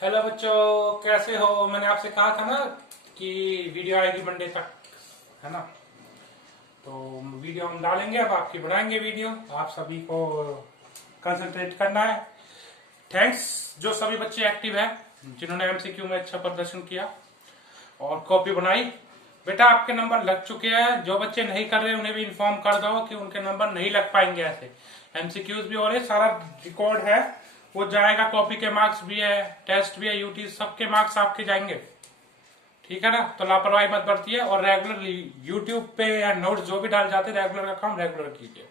Hello बच्चों, कैसे हो। मैंने आपसे कहा था ना कि वीडियो आएगी मंडे तक, है ना। तो वीडियो हम डालेंगे, अब आपकी बनाएंगे वीडियो। आप सभी को कंसंट्रेट करना है। थैंक्स जो सभी बच्चे एक्टिव हैं, जिन्होंने एमसीक्यू में अच्छा प्रदर्शन किया और कॉपी बनाई। बेटा आपके नंबर लग चुके हैं। जो बच्चे नहीं कर रहे उन्हें भी इन्फॉर्म कर दो कि उनके नंबर नहीं लग पाएंगे। ऐसे एमसीक्यूज भी हो रहे, सारा रिकॉर्ड है, वो जाएगा। कॉपी के मार्क्स भी है, टेस्ट भी है, यूटी सबके मार्क्स आपके जाएंगे। ठीक है ना। तो लापरवाही मत बरतिए और रेगुलर यूट्यूब पे या नोट्स जो भी डाल जाते रेगुलर का काम रेगुलर कीजिए।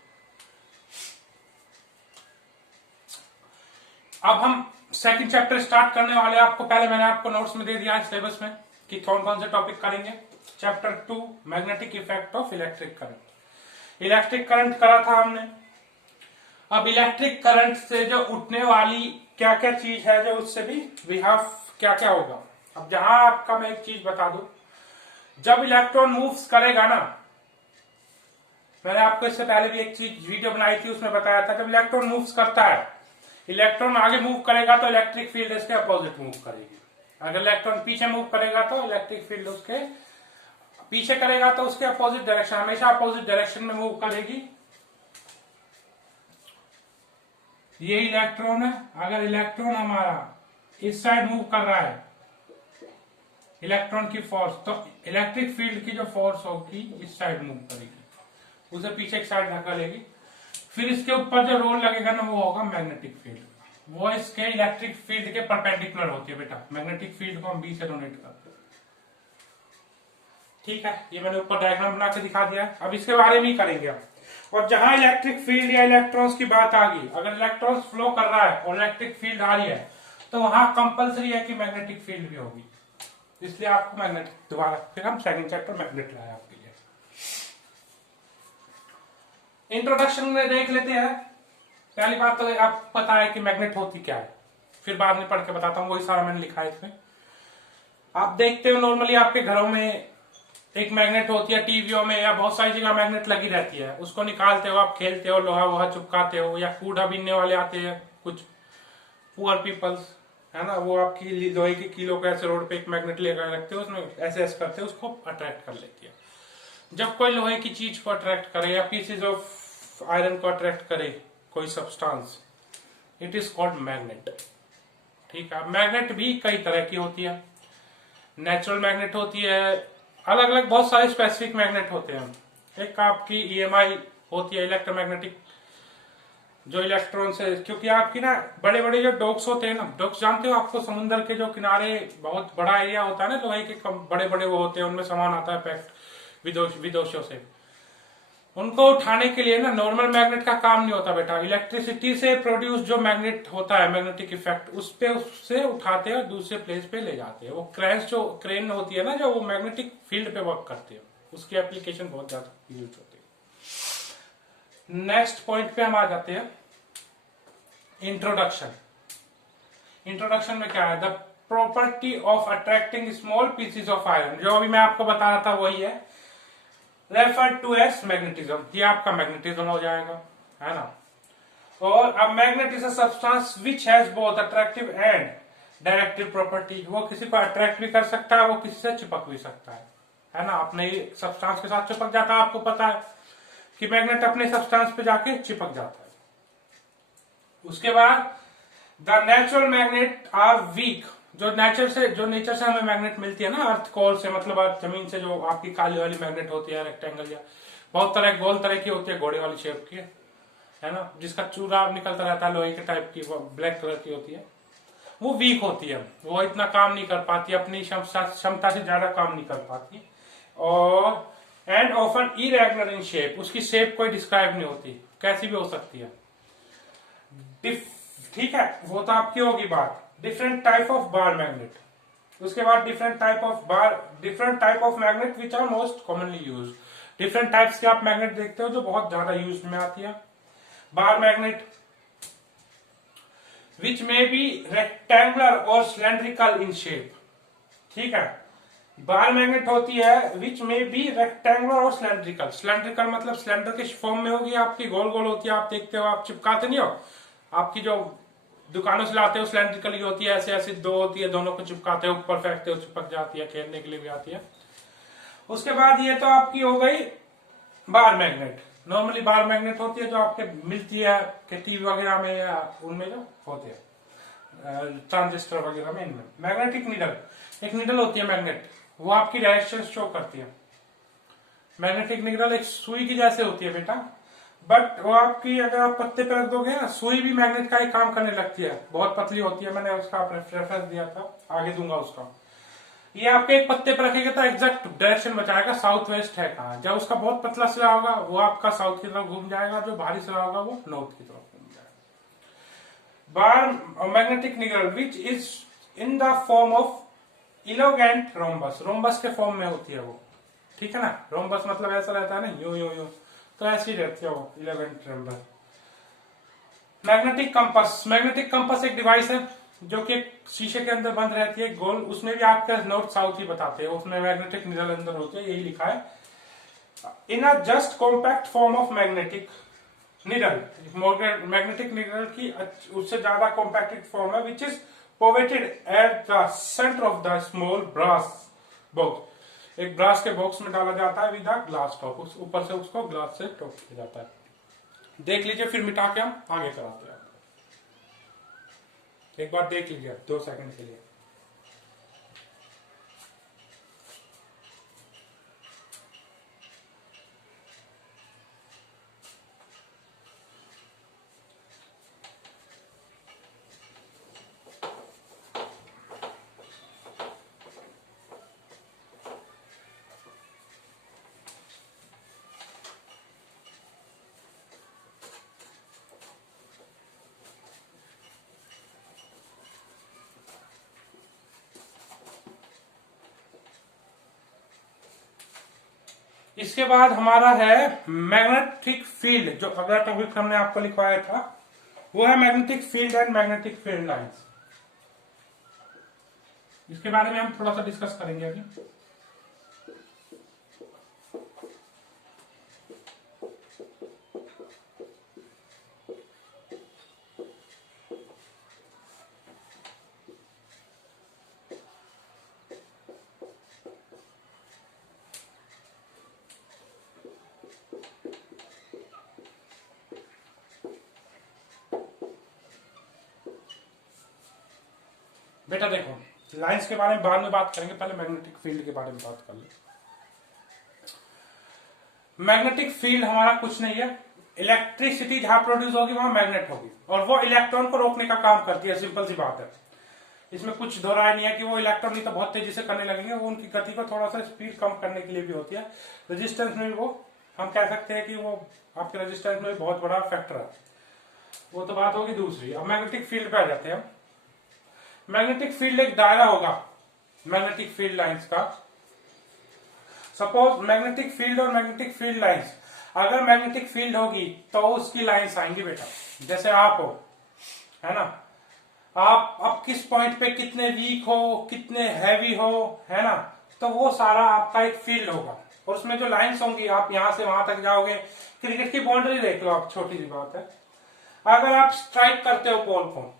अब हम सेकंड चैप्टर स्टार्ट करने वाले हैं। आपको पहले मैंने आपको नोट्स में दे दिया है सिलेबस में कि कौन कौन से टॉपिक करेंगे। Chapter 2 magnetic effect of electric current. Electric current करा था हमने। अब इलेक्ट्रिक करंट से जो उठने वाली क्या क्या चीज है, जो उससे भी बिहाव क्या क्या होगा। अब जहां आपका मैं एक चीज बता दूं, जब इलेक्ट्रॉन मूव्स करेगा ना, मैंने आपको इससे पहले भी एक चीज वीडियो बनाई थी, उसमें बताया था जब इलेक्ट्रॉन मूव्स करता है, इलेक्ट्रॉन आगे मूव करेगा तो इलेक्ट्रिक फील्ड इसके अपोजिट मूव करेगी। अगर इलेक्ट्रॉन पीछे मूव करेगा तो इलेक्ट्रिक फील्ड उसके पीछे करेगा, तो उसके अपोजिट डायरेक्शन, हमेशा अपोजिट डायरेक्शन में मूव करेगी। ये इलेक्ट्रॉन है, अगर इलेक्ट्रॉन हमारा इस साइड मूव कर रहा है, इलेक्ट्रॉन की फोर्स, तो इलेक्ट्रिक फील्ड की जो फोर्स होगी इस साइड मूव करेगी, उसे पीछे की साइड धकेलेगी। फिर इसके ऊपर जो रोल लगेगा ना, वो होगा मैग्नेटिक फील्ड। वो इसके इलेक्ट्रिक फील्ड के परपेंडिकुलर होती है बेटा। मैग्नेटिक फील्ड को हम बी से डोनेट करते हैं। ठीक है, ये मैंने ऊपर डायग्राम बना के दिखा दिया। अब इसके बारे में ही करेंगे हम। और जहां इलेक्ट्रिक फील्ड या इलेक्ट्रॉन्स की बात आ गई, अगर इलेक्ट्रॉन्स फ्लो कर रहा है और इलेक्ट्रिक फील्ड आ रही है, तो वहां कंपलसरी है कि मैग्नेटिक फील्ड भी होगी। इसलिए आपको मैग्नेटिक दोबारा फिर हम सेकंड चैप्टर मैग्नेट लाए आपके लिए। इंट्रोडक्शन में देख लेते हैं। पहली बात तो आप पता है कि मैग्नेट होती क्या है, फिर बाद में पढ़ के बताता हूँ, वही सारा मैंने लिखा है इसमें। आप देखते हो नॉर्मली आपके घरों में एक मैग्नेट होती है, टीवियों में या बहुत सारी जगह मैग्नेट लगी रहती है। उसको निकालते हो, आप खेलते हो, लोहा वोहा चिपकाते हो, या कूड़ा बीनने वाले आते हैं कुछ पुअर पीपल्स, है ना, वो आपकी लोहे की कीलो को ऐसे रोड पे एक मैग्नेट लेकर रखते हो, उसमें ऐसे ऐसे करते हो, उसको अट्रैक्ट कर लेती है। जब कोई लोहे की चीज को अट्रैक्ट करे या पीसेज ऑफ आयरन को अट्रैक्ट करे कोई substance, it is called magnet. ठीक है। मैग्नेट भी कई तरह की होती है। नेचुरल मैग्नेट होती है, अलग अलग बहुत सारे स्पेसिफिक मैग्नेट होते हैं। एक आपकी ईएमआई होती है, इलेक्ट्रोमैग्नेटिक, जो इलेक्ट्रॉन से, क्योंकि आपकी ना बड़े बड़े जो डॉक्स होते हैं ना, डॉक्स जानते हो आपको, समुद्र के जो किनारे बहुत बड़ा एरिया होता है ना, लोहे के बड़े बड़े वो होते हैं, उनमें सामान आता है पैक्ड विदेशों से। उनको उठाने के लिए ना नॉर्मल मैग्नेट का काम नहीं होता बेटा। इलेक्ट्रिसिटी से प्रोड्यूस जो मैग्नेट होता है, मैग्नेटिक इफेक्ट, उस पे उससे उठाते हैं और दूसरे प्लेस पे ले जाते हैं। वो क्रेन होती है ना, जो वो मैग्नेटिक फील्ड पे वर्क करती है, उसकी एप्लीकेशन बहुत ज्यादा यूज होती है। नेक्स्ट पॉइंट पे हम आ जाते हैं, इंट्रोडक्शन। इंट्रोडक्शन में क्या है, the property of attracting small pieces of iron, जो अभी मैं आपको बता रहा था वही है, रेफर टू एज मैग्नेटिज्म। ये आपका मैग्नेटिज्म हो जाएगा, है ना। और अब magnet is a substance which has both attractive and directive property. वो किसी को अट्रैक्ट भी कर सकता है, वो किसी से चिपक भी सकता है ना। अपने सब्सटेंस के साथ चिपक जाता है। आपको पता है कि मैग्नेट अपने सब्सटेंस पे जाके चिपक जाता है। उसके बाद the natural magnet are weak. जो नेचर से हमें मैग्नेट मिलती है ना, अर्थ कोर से, मतलब अर्थ जमीन से, जो आपकी काली वाली मैग्नेट होती है, रेक्टेंगल या बहुत तरह गोल तरह की होती है, घोड़े वाली शेप की, है ना, जिसका चूरा निकलता रहता है, लोहे के टाइप की, वो ब्लैक कलर की होती है। वो वीक होती है, वो इतना काम नहीं कर पाती, अपनी क्षमता से ज्यादा काम नहीं कर पाती। और and often irregular in shape, उसकी शेप कोई डिस्क्राइब नहीं होती, कैसी भी हो सकती है। ठीक है, वो तो आपकी होगी बात। Different type of bar magnet. उसके बाद different type of magnet which are most commonly use. Different types के आप मैग्नेट देखते हो जो बहुत ज्यादा यूज में आती है। बार मैग्नेट विच में बी रेक्टेंगुलर और सिलेंड्रिकल इन शेप। ठीक है, बार मैग्नेट होती है विच में बी रेक्टेंगुलर और सिलेंड्रिकल। सिलेंड्रिकल मतलब सिलेंडर के फॉर्म में होगी, आपकी गोल गोल होती है, आप देखते हो, आप चिपकाते नहीं हो, आपकी जो दुकानों से लाते हो सिलेंड्रिकल होती है, ऐसे ऐसे दो होती है, दोनों को चिपकाते हो, ऊपर फेंकते हो, चिपक जाती है, खेलने के लिए भी आती है। उसके बाद ये तो आपकी हो गई bar magnet. Normally bar magnet होती है जो आपके मिलती है कि टीवी वगैरह में या उनमें जो होते हैं ट्रांजिस्टर वगैरह में, इनमें। मैग्नेटिक नीडल, एक नीडल होती है मैग्नेट, वो आपकी डायरेक्शन शो करती है। मैग्नेटिक नीडल एक सुई की जैसे होती है बेटा, बट वो आपकी अगर आप पत्ते पे रख दोगे ना, सुई भी मैग्नेट का ही काम करने लगती है, बहुत पतली होती है। मैंने उसका रेफरेंस दिया था, आगे दूंगा उसका। ये आपके एक पत्ते पर रखेगा तो एग्जैक्ट डायरेक्शन बताएगा साउथ वेस्ट है कहाँ। जब उसका बहुत पतला सिरा होगा वो आपका साउथ की तरफ घूम जाएगा, जो भारी सिरा होगा वो नॉर्थ की तरफ घूम जाएगा। Bar magnetic needle which is in the form of elongated rhombus, rhombus के फॉर्म में होती है वो, ठीक है ना। रोम्बस मतलब ऐसा रहता है ना, यूं यूं यूं, तो ऐसी रहती है वो elongated rhombus. Magnetic compass, magnetic compass एक डिवाइस है जो कि शीशे के अंदर बंद रहती है गोल, उसमें भी आपका नॉर्थ साउथ ही बताते हैं, उसमें मैग्नेटिक नीडल अंदर होती है, यही लिखा है। In a just compact form of magnetic needle, magnetic needle की उससे ज्यादा कॉम्पैक्टेड फॉर्म है, which is pivoted at the centre of the small brass box. एक ब्रास के बॉक्स में डाला जाता है विद ग्लास टॉप, उस ऊपर से उसको ग्लास से टॉप किया जाता है। देख लीजिए, फिर मिटा के हम आगे कराते हैं। एक बार देख लीजिए 2 सेकंड के लिए। इसके बाद हमारा है मैग्नेटिक फील्ड, जो अगला टॉपिक हमने आपको लिखवाया था वो है magnetic field and magnetic field lines. इसके बारे में हम थोड़ा सा डिस्कस करेंगे अभी। बेटा देखो, लाइंस के बारे में बाद में बात करेंगे, पहले मैग्नेटिक फील्ड के बारे में बात कर ले। मैग्नेटिक फील्ड हमारा कुछ नहीं है, इलेक्ट्रिसिटी जहां प्रोड्यूस होगी वहां मैग्नेट होगी, और वो इलेक्ट्रॉन को रोकने का काम करती है। सिंपल सी बात है, इसमें कुछ दो राय नहीं है कि वो इलेक्ट्रॉन नहीं तो बहुत तेजी से करने लगेंगे, वो उनकी गति को थोड़ा सा स्पीड कम करने के लिए भी होती है। रेजिस्टेंस में भी वो हम कह सकते हैं कि वो आपके रेजिस्टेंस में बहुत बड़ा फैक्टर है, वो तो बात होगी दूसरी। अब मैग्नेटिक फील्ड पे आ जाते हैं। मैग्नेटिक फील्ड एक दायरा होगा मैग्नेटिक फील्ड लाइंस का। सपोज मैग्नेटिक फील्ड और मैग्नेटिक फील्ड लाइंस, अगर मैग्नेटिक फील्ड होगी तो उसकी लाइंस आएंगी बेटा। जैसे आप हो, है ना, आप अब किस पॉइंट पे कितने वीक हो, कितने हैवी हो, है ना, तो वो सारा आपका एक फील्ड होगा, और उसमें जो लाइंस होंगी, आप यहां से वहां तक जाओगे। क्रिकेट की बाउंड्री देख लो आप, छोटी सी बात है, अगर आप स्ट्राइक करते हो बॉल को,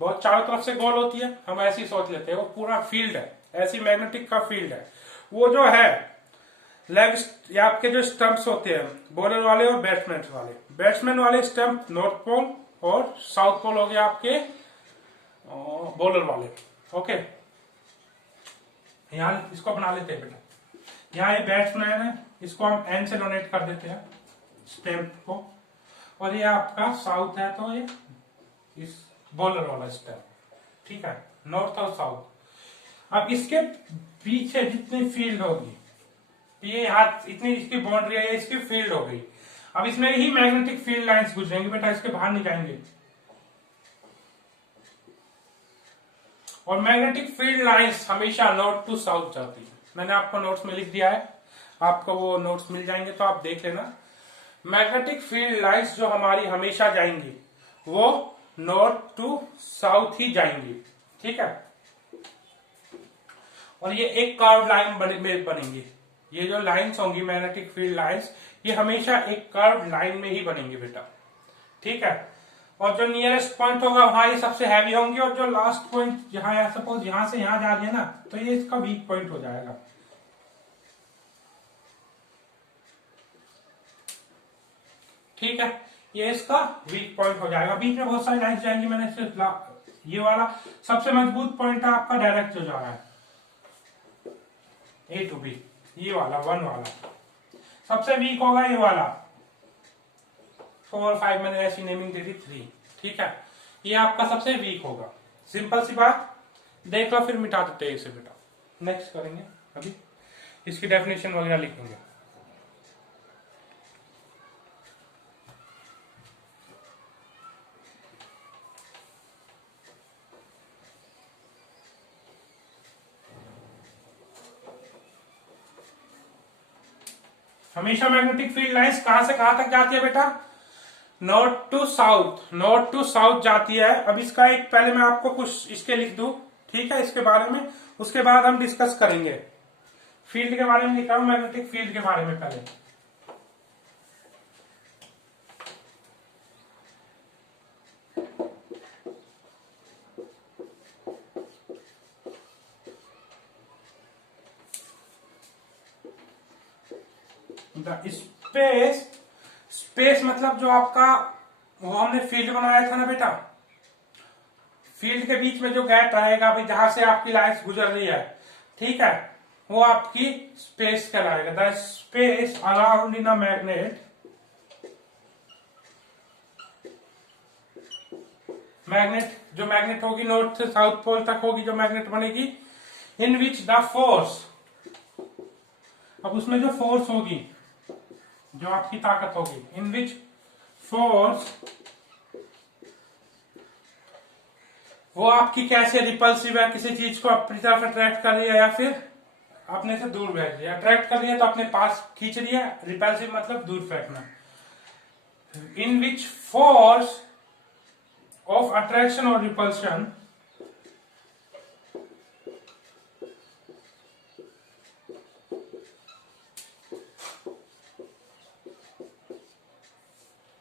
बहुत चारों तरफ से गोल होती है, हम ऐसी सोच लेते हैं, वो पूरा फील्ड है, ऐसी मैग्नेटिक का फील्ड है। वो जो है लेग या आपके जो स्टंप्स होते हैं, बॉलर वाले और बैट्समैन वाले स्टंप नॉर्थ पोल और साउथ पोल हो गए आपके बॉलर वाले। ओके, यहां इसको बना लेते हैं बेटा, यहाँ ये बैट्समैन है, इसको हम एन से डोनेट कर देते हैं स्टंप को, और ये आपका साउथ है तो ये इस बॉलर वाला स्टंप, ठीक है, नॉर्थ और साउथ। अब इसके पीछे जितनी फील्ड होगी, ये हाथ इतनी इसकी बाउंड्री है, इसकी फील्ड हो गई। अब इसमें ही मैग्नेटिक फील्ड लाइंस गुजरेंगे बेटा, इसके बाहर नहीं जाएंगे। और मैग्नेटिक फील्ड लाइंस हमेशा नॉर्थ टू साउथ जाती है। मैंने आपको नोट्स में लिख दिया है, आपको वो नोट्स मिल जाएंगे तो आप देख लेना। मैग्नेटिक फील्ड लाइंस जो हमारी हमेशा जाएंगी वो नॉर्थ टू साउथ ही जाएंगी, ठीक है। और ये एक कर्व लाइन बनेंगी। ये जो लाइंस होंगी मैग्नेटिक फील्ड लाइंस, ये हमेशा एक कर्व लाइन में ही बनेंगी बेटा, ठीक है। और जो नियरेस्ट पॉइंट होगा वहां ये सबसे हैवी होंगे, और जो लास्ट पॉइंट जहां सपोज यहां से यहां जा रही है ना, तो ये इसका वीक पॉइंट हो जाएगा। ठीक है, ये इसका वीक पॉइंट हो जाएगा। बीच में बहुत सारी लाइन्स जाएंगी, मैंने सिर्फ ये वाला सबसे मजबूत पॉइंट है आपका डायरेक्ट जो जा रहा है ए टू बी, ये वाला 1 वाला सबसे वीक होगा, ये वाला 4 और 5 मैंने ऐसी नेमिंग दे दी 3। ठीक है, ये आपका सबसे वीक होगा। सिंपल सी बात, देख लो फिर मिटा देते हैं इसे बेटा। नेक्स्ट करेंगे, अभी इसकी डेफिनेशन वगैरह लिखेंगे। हमेशा मैग्नेटिक फील्ड लाइंस कहां से कहां तक जाती है बेटा? North to south, north to south जाती है। अब इसका एक पहले मैं आपको कुछ इसके लिख दूं, ठीक है, इसके बारे में, उसके बाद हम डिस्कस करेंगे। फील्ड के बारे में लिख रहा हूं, मैग्नेटिक फील्ड के बारे में पहले। स्पेस, स्पेस मतलब जो आपका वो हमने फील्ड बनाया था ना बेटा, फील्ड के बीच में जो गैप रहेगा भाई, जहां से आपकी लाइन्स गुजर रही है, ठीक है, वो आपकी स्पेस कहलाएगा। The space around in a magnet, magnet जो मैग्नेट होगी नॉर्थ से साउथ पोल तक होगी जो मैग्नेट बनेगी, इन विच द फोर्स, अब उसमें जो फोर्स होगी, जो आपकी ताकत होगी, इन विच फोर्स, वो आपकी कैसे रिपल्सिव है, किसी चीज को अपनी तरफ अट्रैक्ट कर रही है या फिर अपने से दूर भेज रही है। अट्रैक्ट कर रही है तो अपने पास खींच रही है, रिपल्सिव मतलब दूर फेंकना। In which force of attraction और रिपल्शन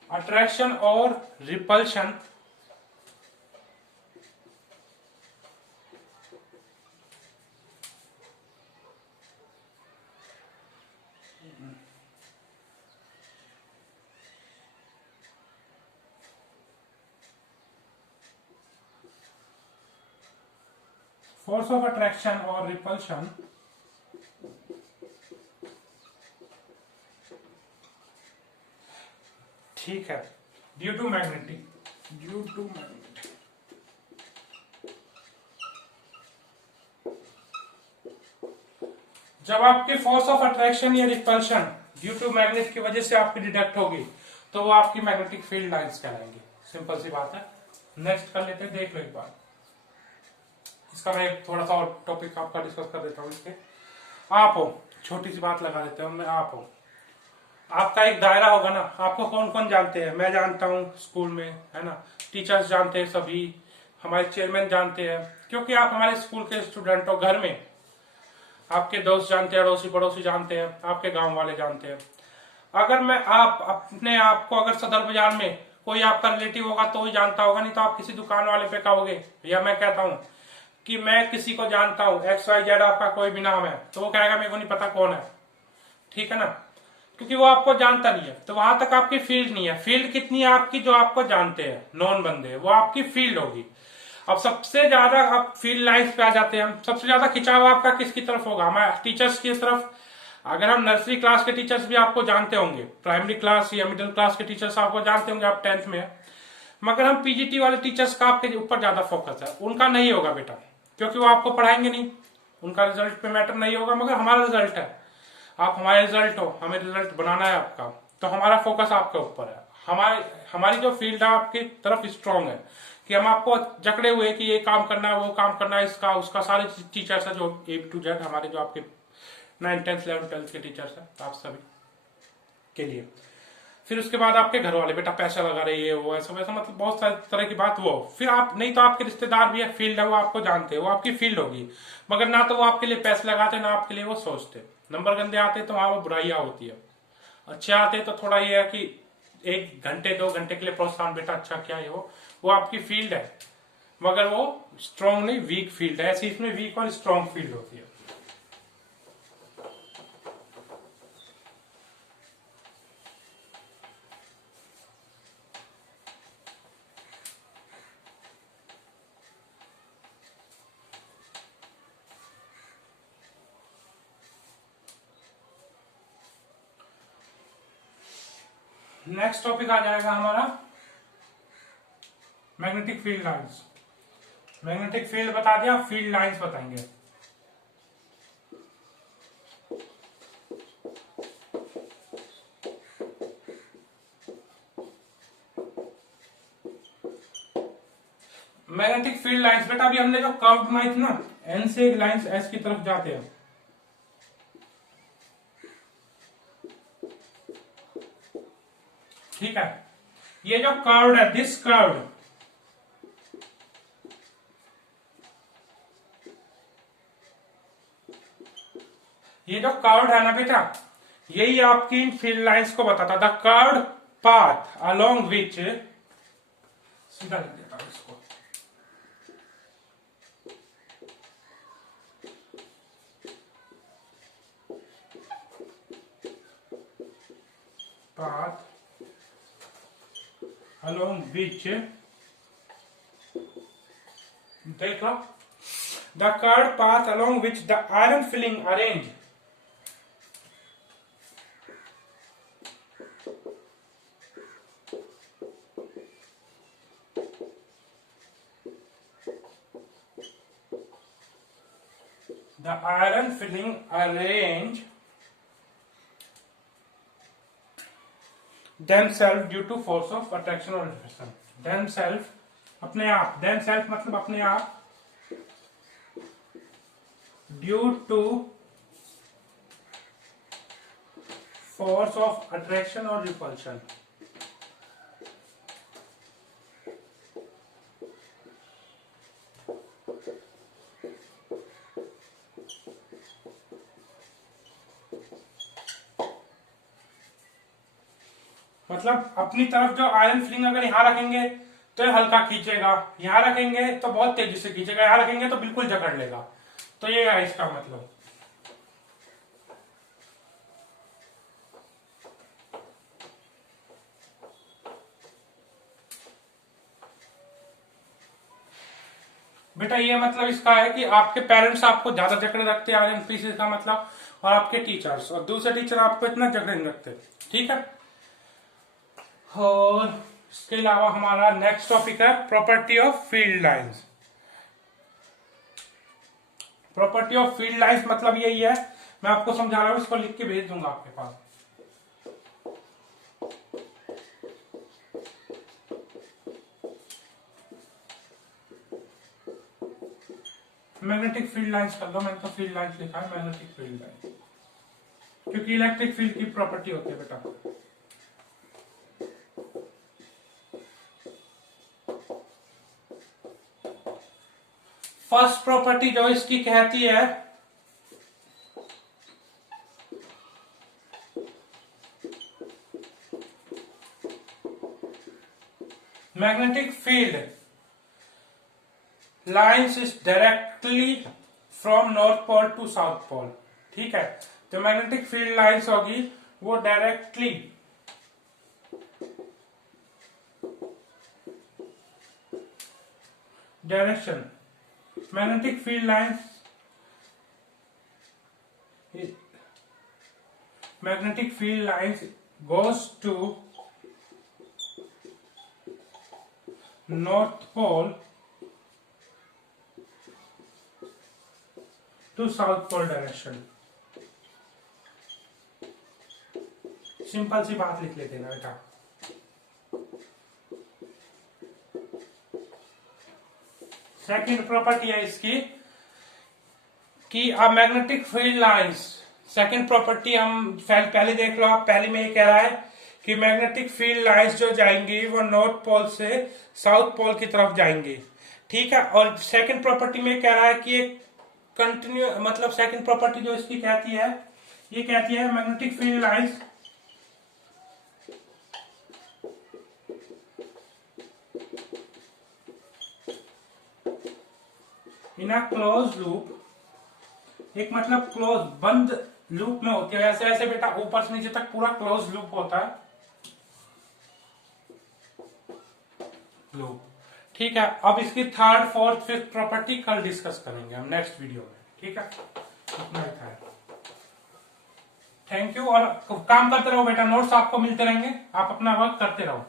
अट्रैक्शन और रिपल्शन फोर्स ऑफ अट्रैक्शन और रिपल्शन ठीक है, due to magnetic, due to magnetic, जब आपकी फोर्स ऑफ अट्रैक्शन या रिपल्शन ड्यू टू मैग्नेट की वजह से आपकी डिटेक्ट होगी तो वो आपकी मैग्नेटिक फील्ड लाइंस कहलाएंगी। सिंपल सी बात है। नेक्स्ट कर लेते हैं, देख लो एक बार इसका, मैं थोड़ा सा और टॉपिक आपका डिस्कस कर देता हूँ। इसके आप हो, छोटी सी बात लगा देते हैं मैं, आप हो, आपका एक दायरा होगा ना, आपको कौन कौन जानते हैं? मैं जानता हूँ स्कूल में, है ना, टीचर्स जानते हैं, सभी हमारे चेयरमैन जानते हैं, क्योंकि आप हमारे स्कूल के स्टूडेंट हो। घर में आपके दोस्त जानते हैं, अड़ोसी पड़ोसी जानते हैं, आपके गांव वाले जानते हैं। अगर मैं आप अपने आप को अगर सदर बाजार में कोई आपका रिलेटिव होगा तो ही जानता होगा, नहीं तो आप किसी दुकान वाले पे कहोगे, या मैं कहता हूँ कि मैं किसी को जानता हूँ XYZ, आपका कोई भी नाम है, तो वो कहेगा मेरे को नहीं पता कौन है, ठीक है ना, क्योंकि वो आपको जानता नहीं है। तो वहां तक आपकी फील्ड नहीं है। फील्ड कितनी है आपकी? जो आपको जानते हैं, नॉन बंदे, वो आपकी फील्ड होगी। अब सबसे ज्यादा आप फील्ड लाइंस पे आ जाते हैं हम, सबसे ज्यादा खिंचाव आपका किसकी तरफ होगा? हमारे टीचर्स की तरफ। अगर हम नर्सरी क्लास के टीचर्स भी आपको जानते होंगे, प्राइमरी क्लास या मिडिल क्लास के टीचर्स आपको जानते होंगे, आप 10th में है, मगर हम पीजीटी वाले टीचर्स का आपके ऊपर ज्यादा फोकस है। उनका नहीं होगा बेटा, क्योंकि वो आपको पढ़ाएंगे नहीं, उनका रिजल्ट पे मैटर नहीं होगा, मगर हमारा रिजल्ट है, आप हमारे रिजल्ट हो, हमें रिजल्ट बनाना है आपका, तो हमारा फोकस आपके ऊपर है। हमारी जो फील्ड है आपकी तरफ स्ट्रांग है कि हम आपको जकड़े हुए कि ये काम करना है, वो काम करना है, इसका उसका, सारे टीचर्स है जो A to Z हमारे जो आपके 9th 10th 11th 12th के टीचर्स हैं, आप सभी के लिए। फिर उसके बाद आपके घर वाले, बेटा पैसा लगा रहे ये वो ऐसा वैसा, मतलब बहुत सारी तरह की बात वो। फिर आप नहीं तो आपके रिश्तेदार भी है, फील्ड है, वो आपको जानते हैं, वो आपकी फील्ड होगी, मगर ना तो वो आपके लिए पैसे लगाते, ना आपके लिए वो सोचते। नंबर गंदे आते तो वहां वो बुराइयां होती है, अच्छे आते तो थोड़ा ये है कि 1 घंटे 2 घंटे के लिए प्रोत्साहन, बेटा अच्छा क्या है वो आपकी फील्ड है, मगर वो स्ट्रॉन्ग नहीं, वीक फील्ड है। ऐसी इसमें वीक और स्ट्रॉन्ग फील्ड होती है। नेक्स्ट टॉपिक आ जाएगा हमारा magnetic field lines. Magnetic field बता दिया, फील्ड लाइंस बताएंगे। मैग्नेटिक फील्ड लाइंस बेटा अभी हमने जो कर्व बनाई थी ना, एन से लाइंस एस की तरफ जाते हैं। ठीक है, ये जो कर्व है, दिस कर्व, ये जो कर्व है ना बेटा, यही आपकी इन फील्ड लाइंस को बताता। The curve path along which, सीधा लिख देता हूं इसको, path along which, देख लो, the curved path along which the iron filling arranged themselves due to force of attraction or repulsion। themselves अपने आप, themselves मतलब अपने आप, due to force of attraction or repulsion। मतलब अपनी तरफ जो आयरन फिलिंग अगर यहां रखेंगे तो ये हल्का खींचेगा, यहां रखेंगे तो बहुत तेजी से खींचेगा, यहां रखेंगे तो बिल्कुल जकड़ लेगा। तो ये है इसका मतलब। बेटा ये मतलब इसका है कि आपके पेरेंट्स आपको ज्यादा जकड़े रखते हैं आयरन पीसेस का मतलब, और आपके टीचर्स, और दूसरे टीचर आपको इतना जकड़े नहीं रखते। ठीक है, और इसके अलावा हमारा नेक्स्ट टॉपिक है property of field lines. Property of field lines मतलब यही है, मैं आपको समझा रहा हूं, इसको लिख के भेज दूंगा आपके पास। मैग्नेटिक फील्ड लाइंस कर लो, मैंने तो फील्ड लाइंस लिखा है, मैग्नेटिक फील्ड लाइंस क्योंकि इलेक्ट्रिक फील्ड की प्रॉपर्टी होती है बेटा। फर्स्ट प्रॉपर्टी जो इसकी कहती है, magnetic field lines is directly from north pole to south pole. ठीक है, जो मैग्नेटिक फील्ड लाइंस होगी वो directly direction, magnetic field lines, magnetic field lines goes to north pole to south pole direction। Simple सी बात लिख लेते हैं बेटा। सेकंड प्रॉपर्टी है इसकी कि अब magnetic field lines, second property हम पहले देख लो आप, पहले में ये कह रहा है कि मैग्नेटिक फील्ड लाइंस जो जाएंगी वो नॉर्थ पोल से साउथ पोल की तरफ जाएंगी। ठीक है, और सेकंड प्रॉपर्टी में कह रहा है कि एक कंटिन्यू, मतलब सेकंड प्रॉपर्टी जो इसकी कहती है, ये कहती है magnetic field lines in a close loop, एक मतलब क्लोज बंद लूप में होती है, ऐसे ऐसे बेटा ऊपर से नीचे तक पूरा क्लोज लूप होता है लूप। ठीक है, अब इसकी थर्ड फोर्थ फिफ्थ प्रॉपर्टी कल डिस्कस करेंगे हम नेक्स्ट वीडियो में। ठीक है, इतना ही था। थैंक यू, और काम करते रहो बेटा, नोट्स आपको मिलते रहेंगे, आप अपना वर्क करते रहो।